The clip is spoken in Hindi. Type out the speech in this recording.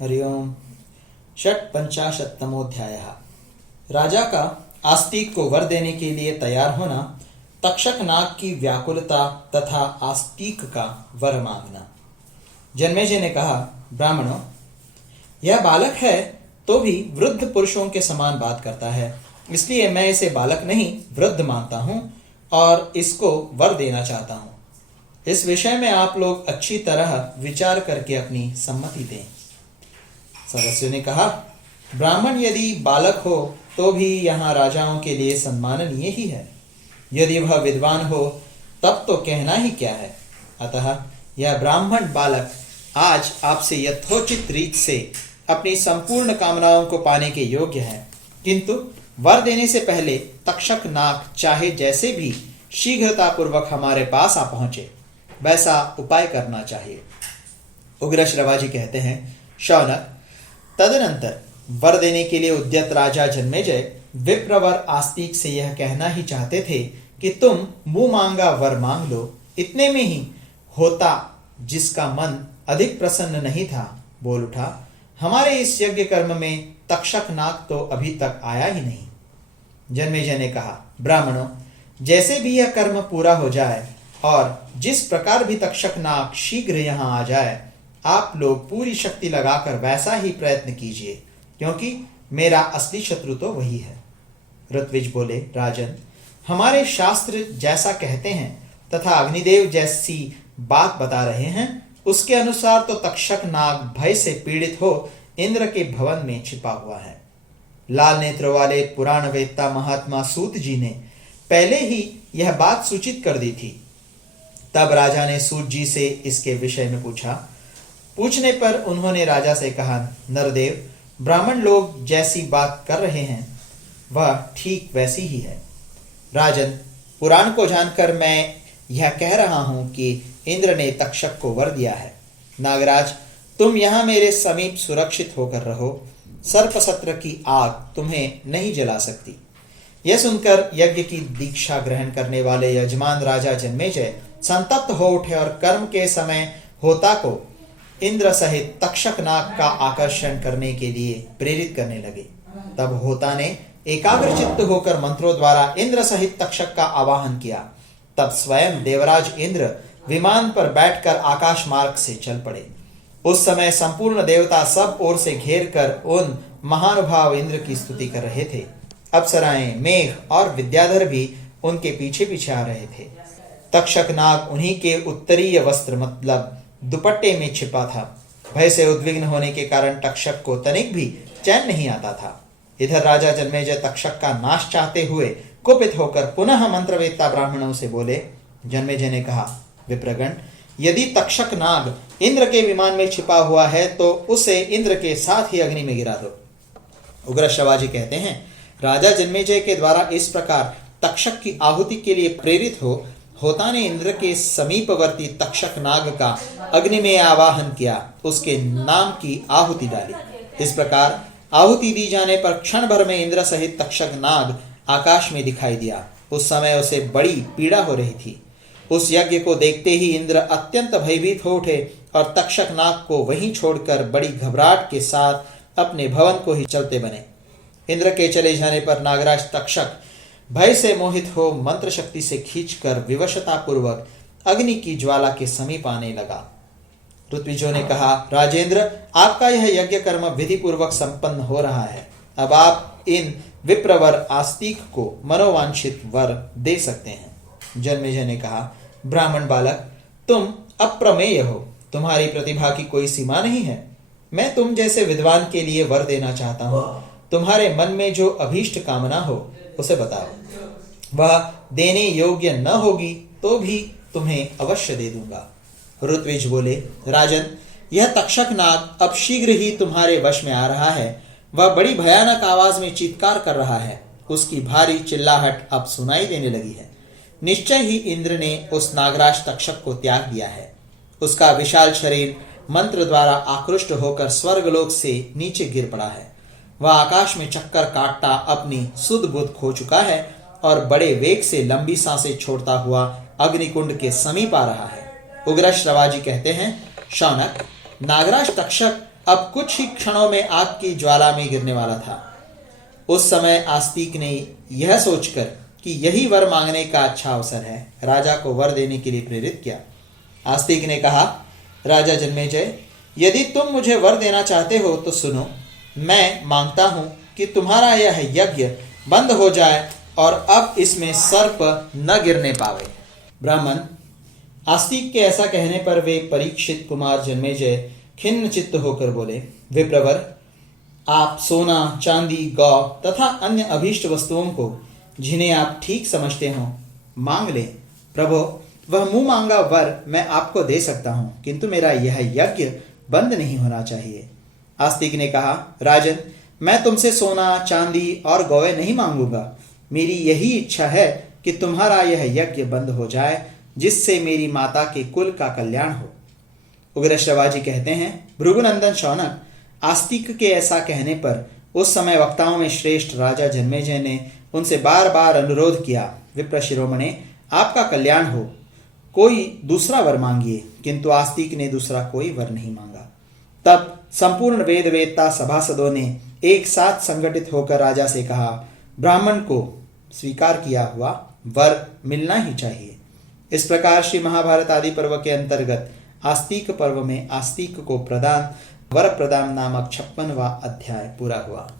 हरि ओम। षट्पंचाशत्तमोऽध्यायः। राजा का आस्तिक को वर देने के लिए तैयार होना, तक्षक नाग की व्याकुलता तथा आस्तिक का वर मांगना। जन्मेजय ने कहा, ब्राह्मणों, यह बालक है तो भी वृद्ध पुरुषों के समान बात करता है, इसलिए मैं इसे बालक नहीं वृद्ध मानता हूं और इसको वर देना चाहता हूं। इस विषय में आप लोग अच्छी तरह विचार करके अपनी सम्मति दें। सदस्यों ने कहा, ब्राह्मण यदि बालक हो तो भी यहाँ राजाओं के लिए सम्माननीय ही है। यदि वह विद्वान हो तब तो कहना ही क्या है। अतः यह ब्राह्मण बालक आज आपसे यथोचित रीत से अपनी संपूर्ण कामनाओं को पाने के योग्य है, किंतु वर देने से पहले तक्षक नाग चाहे जैसे भी शीघ्रता पूर्वक हमारे पास आ पहुंचे, वैसा उपाय करना चाहिए। उग्र श्रवाजी कहते हैं, शौनक, तदनंतर वर देने के लिए उद्यत राजा जन्मेजय विप्रवर आस्तिक से यह कहना ही चाहते थे कि तुम मुंह मांगा वर मांग लो। इतने में ही होता, जिसका मन अधिक प्रसन्न नहीं था, बोल उठा, हमारे इस यज्ञ कर्म में तक्षक नाग तो अभी तक आया ही नहीं। जन्मेजय ने कहा, ब्राह्मणों, जैसे भी यह कर्म पूरा हो जाए और जिस प्रकार भी तक्षक नाग शीघ्र यहाँ आ जाए, आप लोग पूरी शक्ति लगाकर वैसा ही प्रयत्न कीजिए, क्योंकि मेरा असली शत्रु तो वही है। ऋत्विज बोले, राजन, हमारे शास्त्र जैसा कहते हैं तथा अग्निदेव जैसी बात बता रहे हैं, उसके अनुसार तो तक्षक नाग भय से पीड़ित हो इंद्र के भवन में छिपा हुआ है। लाल नेत्रों वाले पुराण वेत्ता महात्मा सूत जी ने पहले ही यह बात सूचित कर दी थी। तब राजा ने सूत जी से इसके विषय में पूछा। पूछने पर उन्होंने राजा से कहा, नरदेव, ब्राह्मण लोग जैसी बात कर रहे हैं वह ठीक वैसी ही है। राजन, पुराण को जानकर मैं यह कह रहा हूं कि इंद्र ने तक्षक को वर दिया है। नागराज, तुम यहां मेरे समीप सुरक्षित होकर रहो, सर्पसत्र की आग तुम्हें नहीं जला सकती। यह सुनकर यज्ञ की दीक्षा ग्रहण करने वाले यजमान राजा जन्मेजय संतप्त हो उठे और कर्म के समय होता को इंद्र सहित तक्षक नाग का आकर्षण करने के लिए प्रेरित करने लगे। तब होता ने एकाग्रचित्त होकर मंत्रों द्वारा इंद्र सहित तक्षक का आवाहन किया। तब स्वयं देवराज इंद्र विमान पर बैठकर आकाश मार्ग से चल पड़े। उस समय संपूर्ण देवता सब ओर से घेर कर उन महानुभाव इंद्र की स्तुति कर रहे थे। अप्सराएं, मेघ और विद्याधर भी उनके पीछे पीछे आ रहे थे। तक्षक नाग उन्हीं के उत्तरीय वस्त्र मतलब दुपट्टे में छिपा था। भय से उद्विग्न होने के कारण तक्षक को तनिक भी चैन नहीं आता था। इधर राजा जन्मेजय तक्षक का नाश चाहते हुए कुपित होकर पुनः मंत्रवेत्ता ब्राह्मणों से बोले। जन्मेजय ने कहा, विप्रगण, यदि तक्षक नाग इंद्र के विमान में छिपा हुआ है तो उसे इंद्र के साथ ही अग्नि में गिरा दो। उग्र श्रवाजी कहते हैं, राजा जन्मेजय के द्वारा इस प्रकार तक्षक की आहुति के लिए प्रेरित होता ने इंद्र के समीपवर्ती तक्षक नाग का अग्नि में आवाहन किया, उसके नाम की आहुति डाली। इस प्रकार आहुति दी जाने पर क्षण भर में इंद्र सहित तक्षक नाग आकाश में दिखाई दिया। उस समय उसे बड़ी पीड़ा हो रही थी। उस यज्ञ को देखते ही इंद्र अत्यंत भयभीत हो उठे और तक्षक नाग को वहीं छोड़कर बड़ी घबराहट के साथ अपने भवन को ही चलते बने। इंद्र के चले जाने पर नागराज तक्षक भय से मोहित हो मंत्र शक्ति से खींचकर विवशता पूर्वक अग्नि की ज्वाला के समीप आने लगा। ऋत्विजों ने कहा, राजेंद्र, आपका यह यज्ञ कर्म विधि पूर्वक संपन्न हो रहा है। अब आप इन विप्रवर आस्तिक को मनोवांछित वर दे सकते हैं। जन्मेजय ने कहा, ब्राह्मण बालक, तुम अप्रमेय हो, तुम्हारी प्रतिभा की कोई सीमा नहीं है। मैं तुम जैसे विद्वान के लिए वर देना चाहता हूँ। तुम्हारे मन में जो अभीष्ट कामना हो उसे बताओ। वह देने योग्य न होगी तो भी तुम्हें अवश्य दे दूंगा। ऋत्विज बोले, राजन, यह तक्षक नाग अब शीघ्र ही तुम्हारे वश में आ रहा है। वह बड़ी भयानक आवाज में चीत्कार कर रहा है। उसकी भारी चिल्लाहट अब सुनाई देने लगी है। निश्चय ही इंद्र ने उस नागराज तक्षक को त्याग दिया है। उसका विशाल शरीर मंत्र द्वारा आकृष्ट होकर स्वर्गलोक से नीचे गिर पड़ा है। वह आकाश में चक्कर काटता अपनी सुध बुध खो चुका है और बड़े वेग से लंबी सांसें छोड़ता हुआ अग्निकुंड के समीप आ रहा है। उग्र श्रवाजी कहते हैं, शौनक, नागराज तक्षक अब कुछ ही क्षणों में आग की ज्वाला में गिरने वाला था। उस समय आस्तिक ने यह सोचकर कि यही वर मांगने का अच्छा अवसर है, राजा को वर देने के लिए प्रेरित किया। आस्तिक ने कहा, राजा जन्मेजय, यदि तुम मुझे वर देना चाहते हो तो सुनो। मैं मांगता हूं कि तुम्हारा यह यज्ञ बंद हो जाए और अब इसमें सर्प न गिरने पावे। ब्राह्मण, आस्तिक के ऐसा कहने पर वे परीक्षित कुमार जन्मेजय खिन्न चित्त होकर बोले, विप्रवर, आप सोना, चांदी, गौ तथा अन्य अभीष्ट वस्तुओं को जिन्हें आप ठीक समझते हो मांग लें। प्रभो, वह मुंह मांगा वर मैं आपको दे सकता हूं, किंतु मेरा यह यज्ञ बंद नहीं होना चाहिए। आस्तिक ने कहा, राजन, मैं तुमसे सोना, चांदी और गौएं नहीं मांगूंगा। मेरी यही इच्छा है कि तुम्हारा यह यज्ञ बंद हो जाए, जिससे मेरी माता के कुल का कल्याण हो। उग्र श्रवाजी कहते हैं, भृगुनंदन शौनक, आस्तिक के ऐसा कहने पर उस समय वक्ताओं में श्रेष्ठ राजा जन्मेजय ने उनसे बार बार अनुरोध किया, विप्र शिरोमणे, आपका कल्याण हो, कोई दूसरा वर मांगिए। किंतु आस्तिक ने दूसरा कोई वर नहीं मांगा। तब संपूर्ण वेद वेदता सभासदों ने एक साथ संगठित होकर राजा से कहा, ब्राह्मण को स्वीकार किया हुआ वर मिलना ही चाहिए। इस प्रकार श्री महाभारत आदि पर्व के अंतर्गत आस्तिक पर्व में आस्तिक को वर प्रदान नामक 56वां अध्याय पूरा हुआ।